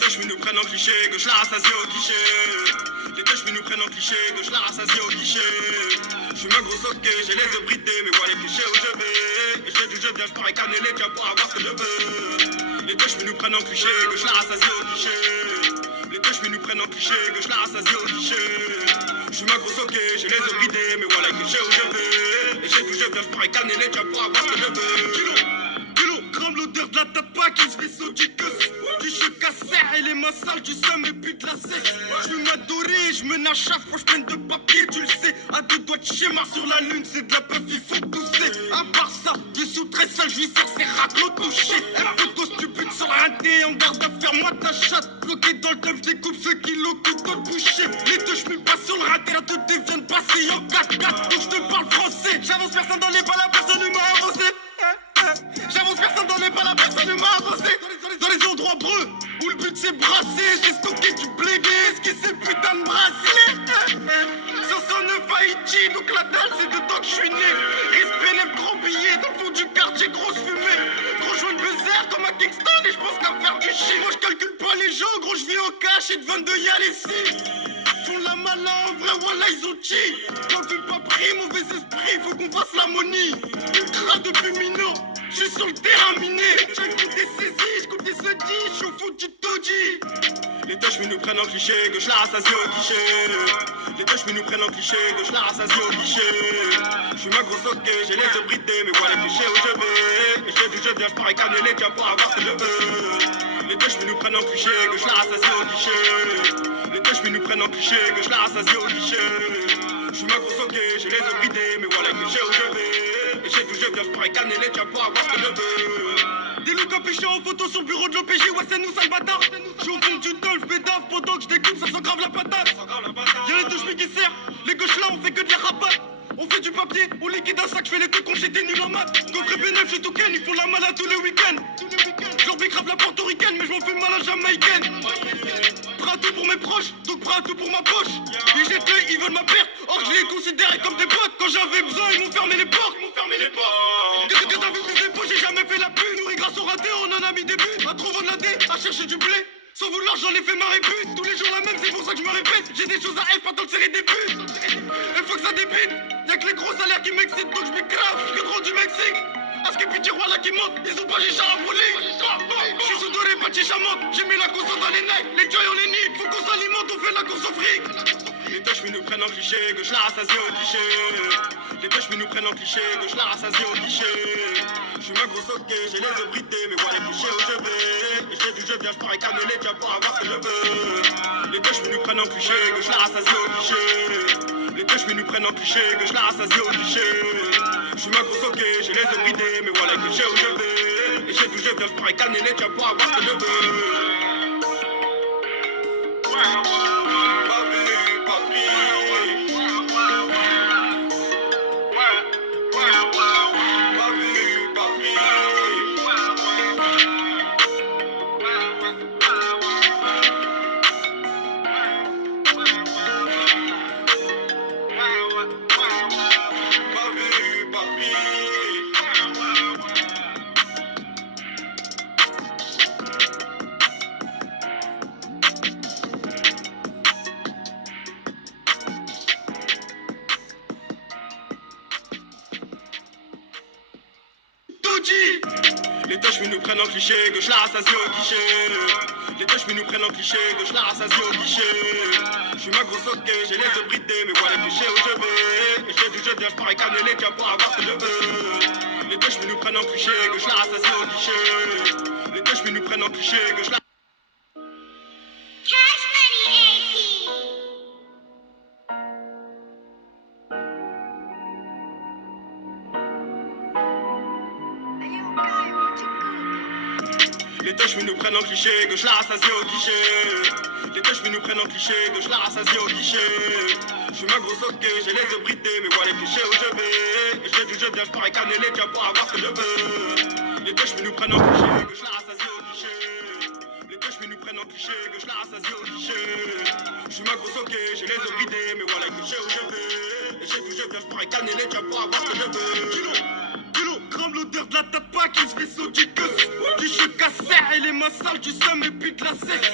touches mais nous prennent en cliché, gauche la rassasie au guichet. Les touches mais nous prennent en cliché, gauche la rassasie au guichet. J'suis ma grosse ok, j'ai les yeux bridés, mais voilà les clichés où je vais. Et je d'où je viens, j'parais cannelé, tiens pour avoir ce que je veux. Les touches mais nous prennent en cliché, gauche la rassasie au guichet. Les touches mais nous prennent en cliché, gauche la rassasie au guichet. J'suis ma grosse ok, j'ai les yeux bridés, mais voilà les clichés où je vais. Et je d'où je viens, j'parais cannelé, tiens pour avoir ce que je veux. Crame l'odeur de la tapa qui se fait saudiqueuse. Du choc à serre et les mains sales du seum et puis de la cesse. Je veux m'adorer, je me nage à froid, pleine de papier, tu le sais. À deux doigts de schéma sur la lune, c'est de la puff, il faut tousser. À part ça, je suis très sale, je lui sers ses raclos touchés. Un peu gosse, tu butes sur la raté, en garde à faire moi ta chatte. Bloqué dans le top, je découpe ce kilo, couteau de boucher. Les deux, je pas sur le raté, là tout devient de passer en 4-4. Donc je te parle français, j'avance personne dans les balles, personne ne m'a avancé. J'avance personne dans les balles, personne ne m'a avancé. Dans les endroits breux où le but c'est brasser. J'ai stocké du blégué, esquissé le putain de bracelet. 509 Haïti, donc la dalle c'est dedans que je suis né. Respect les gros billets dans le fond du quartier, grosse fumée. Gros joint de buzzer comme à Kingston et je pense qu'à faire du shit. Moi je calcule pas les gens, gros je vis en cash et de 22 y'a les six. Font la malin, en vrai, voilà ils ont cheat. J'en fais pas pris, mauvais esprit, faut qu'on fasse l'harmonie. Ultra depuis minot, j'suis sur le terrain miné. J'écoute des saisies, j'écoute des sedis, j'suis au fond du taudis. Les touches mais nous prennent en cliché, gauche la rassasie au guichet. Les touches mais nous prennent en cliché, gauche la rassasie au guichet. J'suis ma grosse ok, j'ai les yeux bridés, mais voilà les clichés où je vais. Et je d'où je viens, j'parais cannelé, tiens pour avoir ce que je veux. Les touches mais nous prennent en cliché, gauche la rassasie au guichet. Les touches mais nous prennent en cliché, gauche la rassasie au guichet. J'suis ma grosse ok, j'ai les yeux bridés, mais voilà les clichés où je vais. Et je d'où je viens, j'parais cannelé, tiens pour avoir ce que je veux. Des loups capuchés en photo sur le bureau de l'OPJ, ouais c'est nous sale bâtard. J'suis au fond du dolph, bédaf, pendant que j'découpe, ça sent grave la patate. Y'a les touches mais qui serrent, les gauches là on fait que de la rabat. On fait du papier, on liquide un sac, j'fais les coups quand j'étais nul en maths. Coffret bénéf, j'suis tout ken, ils font la malade tous les week-ends. J'leur grave la portoricaine, mais j'm'en fais mal à jamaïcaine. Prêt à tout pour mes proches, donc prêt à tout pour ma poche. Ils jettent l'œil, ils veulent ma perte, or je les considérais comme des potes. Quand j'avais besoin, ils m'ont fermé les portes. Qu'est-ce que t'as vu plus des poches, j'ai jamais fait la pute. Nourri grâce au raté, on en a mis des buts. À trop vendre la dé, à chercher du blé. Sans vouloir, j'en ai fait ma répute. Tous les jours la même, c'est pour ça que je me répète. J'ai des choses à F, pas tant que série des buts. Il faut que ça débite. Y'a que les gros salaires qui m'excitent, donc je m'écrase. Que trop du Mexique. À ce que puis roi là qui monte, ils ont pas chicha à brûler. J'suis sous doré, pas de chicha monte. J'ai mis la course dans les necks, les joy on les nique. Faut qu'on s'alimente, on fait la course au fric. Les touches mais nous prennent en cliché, gauche la rassasie au guichet. Les touches mais nous prennent en cliché, gauche la rassasie au guichet. J'suis ma grosse ok, j'ai les yeux bridés, mais voilà les clichés où je vais. Et je d'où je viens, j'parais cannelé, tiens pour avoir ce que je veux. Les touches mais nous prennent en cliché, gauche la rassasie au guichet. Les touches mais nous prennent en cliché, gauche la rassasie au guichet. J'suis ma grosse ok, j'ai les yeux bridés, mais voilà les clichés où je vais. Et je d'où je viens, j'parais cannelé, tiens pour avoir ce que je veux. Les touches mais nous prennent en cliché, gauche la rassasie au guichet. Les touches mais nous prennent en cliché, gauche la rassasie au guichet. J'suis ma grosse ok, j'ai les yeux bridés, mais voilà les clichés où je vais. Et je d'où je viens, j'parais cannelé, tiens pour avoir ce que je veux. Les touches mais nous prennent en cliché, gauche la rassasie au guichet. Les touches mais nous prennent en cliché, gauche la... Cash Money AP. Les touches mais nous prennent en cliché, gauche la rassasie au guichet. Les touches mais nous prennent en cliché, gauche la rassasie au guichet. J'suis ma grosse ok, j'ai les yeux bridés, mais voilà les clichés où je vais. Et je d'où je viens, j'parais cannelé, tiens pour avoir ce que je veux. Les touches mais nous prennent en cliché, gauche la rassasie au guichet. Les touches mais nous prennent en cliché, gauche la rassasie au guichet. J'suis ma grosse ok, j'ai les yeux bridés, mais voilà les clichés où je vais. Et je d'où je viens, j'parais cannelé, tiens pour avoir ce que je veux. Crame l'odeur de la tapa qui se fait saudiqueuse. Du choc à serre et les mains sales du seum et puis de la cesse.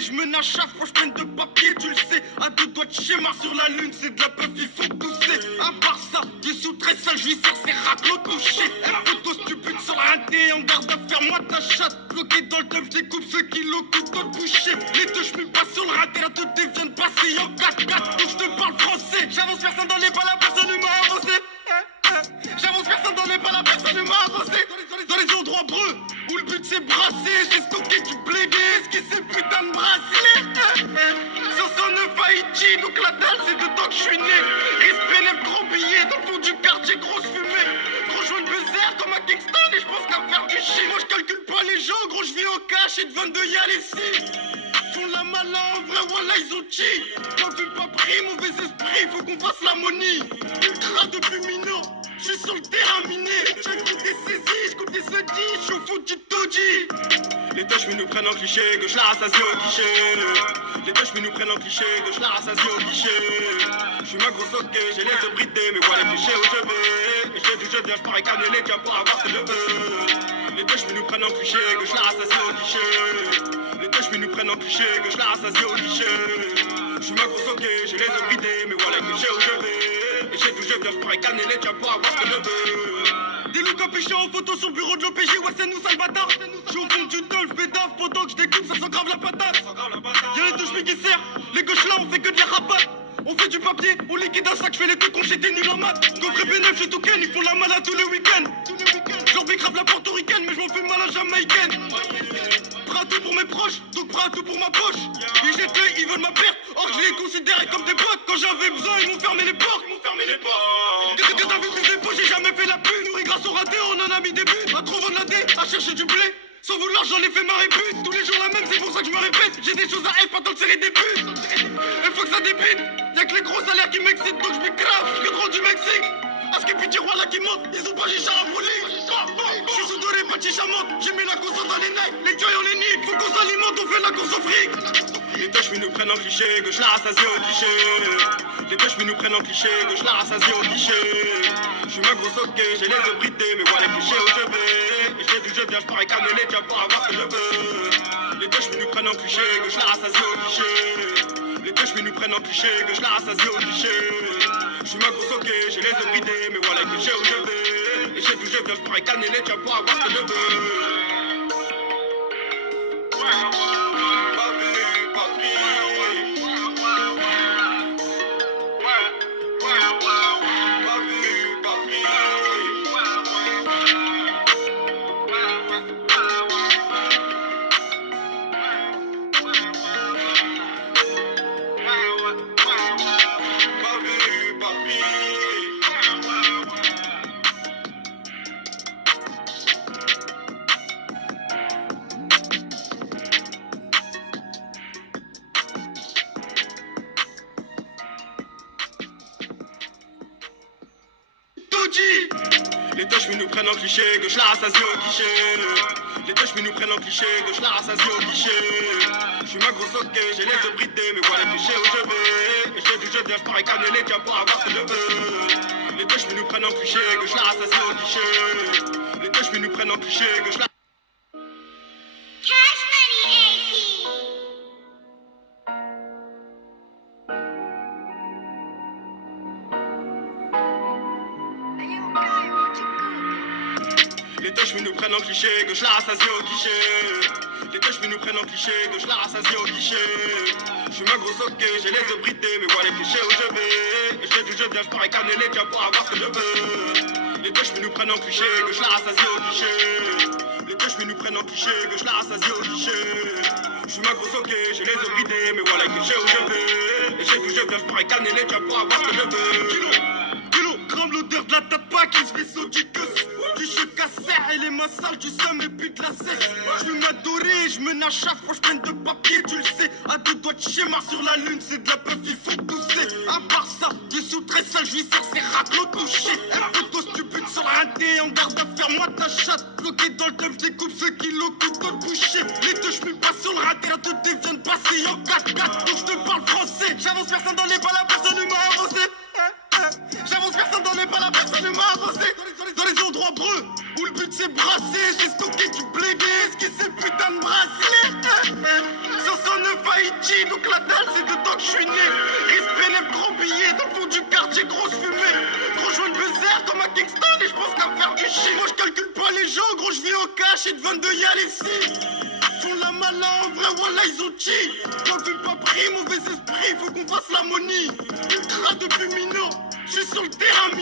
je mène à chaque fois, je peine de papier, tu le sais. À deux doigts de schéma sur la lune, c'est de la puff, il faut tousser. À part ça, je suis très sale, je lui sers ses raclos touchés. Un couteau stupide sur la raté, en garde à faire moi ta chatte. Bloqué dans le top, je découpe ce kilo, couteau bouché. Les deux, je pas sur le raté, la tête viennent passer en 4-4. Donc je te parle français, j'avance personne dans les balles, personne ne m'a avancé. J'avance personne dans les balles, personne ne m'a avancé. Dans les endroits breux, où le but c'est brasser, j'ai stocké du blégué, ce qui c'est putain de bracelet. 509 Haïti, donc la dalle c'est dedans que je suis né. Respect lève gros billet, dans le fond du quartier, grosse fumée. Gros joint de buzzer comme à Kingston et je pense qu'à faire du shit. Moi je calcule pas les gens, gros je vis en cash et de 22 y'a les six. Font la malin, en vrai, voilà ils ont cheat. T'as vu pas pris, mauvais esprit, faut qu'on fasse l'harmonie. Ultra depuis minot. Je suis sur le terrain miné, j'écoute des saisies, j'écoute des sedis, je suis au foot du toji. Les touches mais nous prennent en cliché, gauche la rassasie au guichet. Les touches mais nous prennent en cliché, gauche la rassasie au guichet. Je suis ma grosse hockey, j'ai les yeux bridés, mais voilà cliché où je vais. Et j'ai du jeu bien, je parais cannelé, tiens pour avoir ce que je veux. Les touches mais nous prennent en cliché, gauche la rassasie au guichet. Les touches mais nous prennent en cliché, gauche la rassasie au guichet. Je suis ma grosse hockey, j'ai les yeux bridés, mais voilà cliché où je vais. Et j'ai tout, je viens, je pourrais canneler, tiens pour avoir ce que je veux. Des loups capuchés en photo sur le bureau de l'OPJ, ouais c'est nous sale bâtard. J'suis au fond du dolph, bédaf, pendant que je découpe, ça sent grave la patate. Y'a les touches qui serrent, les gauches là on fait que de la rabatte. On fait du papier, on liquide un sac, j'fais les deux cons, j'étais nul en maths. Coffret B9, j'suis tout ken, ils font la malade tous les week-ends. J'leur grave la portoricaine, mais j'm'en fais mal à jamaïcaine. Prêt à tout pour mes proches, donc prêt à tout pour ma poche. Ils jettent l'œil, ils veulent ma perte, or que je les considérais comme des potes. Quand j'avais besoin, ils m'ont fermé les portes. Qu'est-ce que t'as vu plus des poches, j'ai jamais fait la pute. Nourri grâce au raté, on en a mis des buts. À trop vendre la dé, à chercher du blé. Sans vouloir, j'en ai fait ma répute. Tous les jours la même, c'est pour ça que je me répète. J'ai des choses à F, pas tant de série des putes. Il faut que ça débite. Y'a que les gros salaires qui m'excitent, donc je m'écrase. Que trop du Mexique. À ce que pitié roi là qui monte, ils ont pas chicha à brûler. J'suis sous doré, pas chicha monte. J'ai mis la course dans les nailles. Les tueurs on les nique, faut qu'on s'alimente, on fait la course au fric. Les touches mais nous prennent en cliché, gauche la rassasie au guichet. Les touches mais nous prennent en cliché, gauche la rassasie au guichet. J'suis ma grosse hockey, j'ai les yeux bridés, mais voilà cliché où je vais. Et j'ai du jeu bien, j'parais cannelé, tiens pour avoir ce que je veux. Les touches mais nous prennent en cliché, gauche la rassasie au guichet. Les touches mais nous prennent en cliché, gauche la rassasie au guichet. J'suis ma grosse hockey, j'ai les yeux bridés, mais voilà cliché où je vais. Et j'ai du jeu bien, j'parais cannelé, tiens pour avoir ce que je veux. Les touches mais nous prennent en cliché, gauche la rassasie au guichet. Les touches mais nous prennent en cliché, gauche la rassasie au guichet. J'suis ma grosse hockey, j'ai les yeux bridés, mais voilà cliché où je vais. Et j'ai du jeu bien, j'parais cannelé, tiens pour avoir ce que je veux. Les touches mais nous prennent en cliché, gauche la rassasie au guichet. Les touches mais nous prennent en cliché, gauche la... Cash Money AP. Les touches mais nous prennent en cliché, gauche la rassasie au guichet. Les touches mais nous prennent en cliché, gauche la rassasie au guichet. J'suis ma grosse hockey, j'ai les yeux bridés, mais voilà cliché où je vais. Et j'ai du jeu bien, j'parais cannelé, tiens pour avoir ce que je veux. Les touches mais nous prennent en cliché, gauche la rassasie au guichet. Les touches mais nous prennent en cliché, gauche la rassasie au guichet. J'suis ma grosse hockey, j'ai les yeux bridés, mais voilà cliché où je vais. Et j'ai du jeu bien, j'parais cannelé, tiens pour avoir ce que je veux. Kilogramme l'odeur de la tapa qui se fait sauter. Du jeu cassé et les mains sales du seum et puis de la cesse. Je m'adorer, je mène à chaque fois, je peine de papier, tu le sais. À deux doigts de schéma sur la lune, c'est de la puff, il faut tousser. À part ça, je suis très sale, je lui sers ses raclos touchés. Un couteau stupide sur la raté, en garde à faire moi ta chatte. Bloqué dans le top, je découpe ce kilo, couteau bouché. Les deux, je pas sur le raté, la tête viennent passer en 4-4. Donc je te parle français, j'avance personne dans les balles, personne ne m'a avancé. J'avance personne dans les balles, personne ne m'a avancé. Dans les endroits breux, où le but c'est brasser, j'ai stocké du blégué, ce qui c'est putain de bracelet. 509 Haïti, donc la dalle c'est dedans que je suis né. Risque PNF, gros billet, dans le fond du quartier, grosse fumée. Gros joint de buzzer comme à Kingston et je pense qu'à faire du shit. Moi je calcule pas les gens, gros je vis en cash et de 22 y'a les 6. Font la malin, en vrai, voilà ils ont cheat. T'en fais pas pris, mauvais esprit, faut qu'on fasse la monie. Ultra depuis Mino, je suis sur le terrain Mino.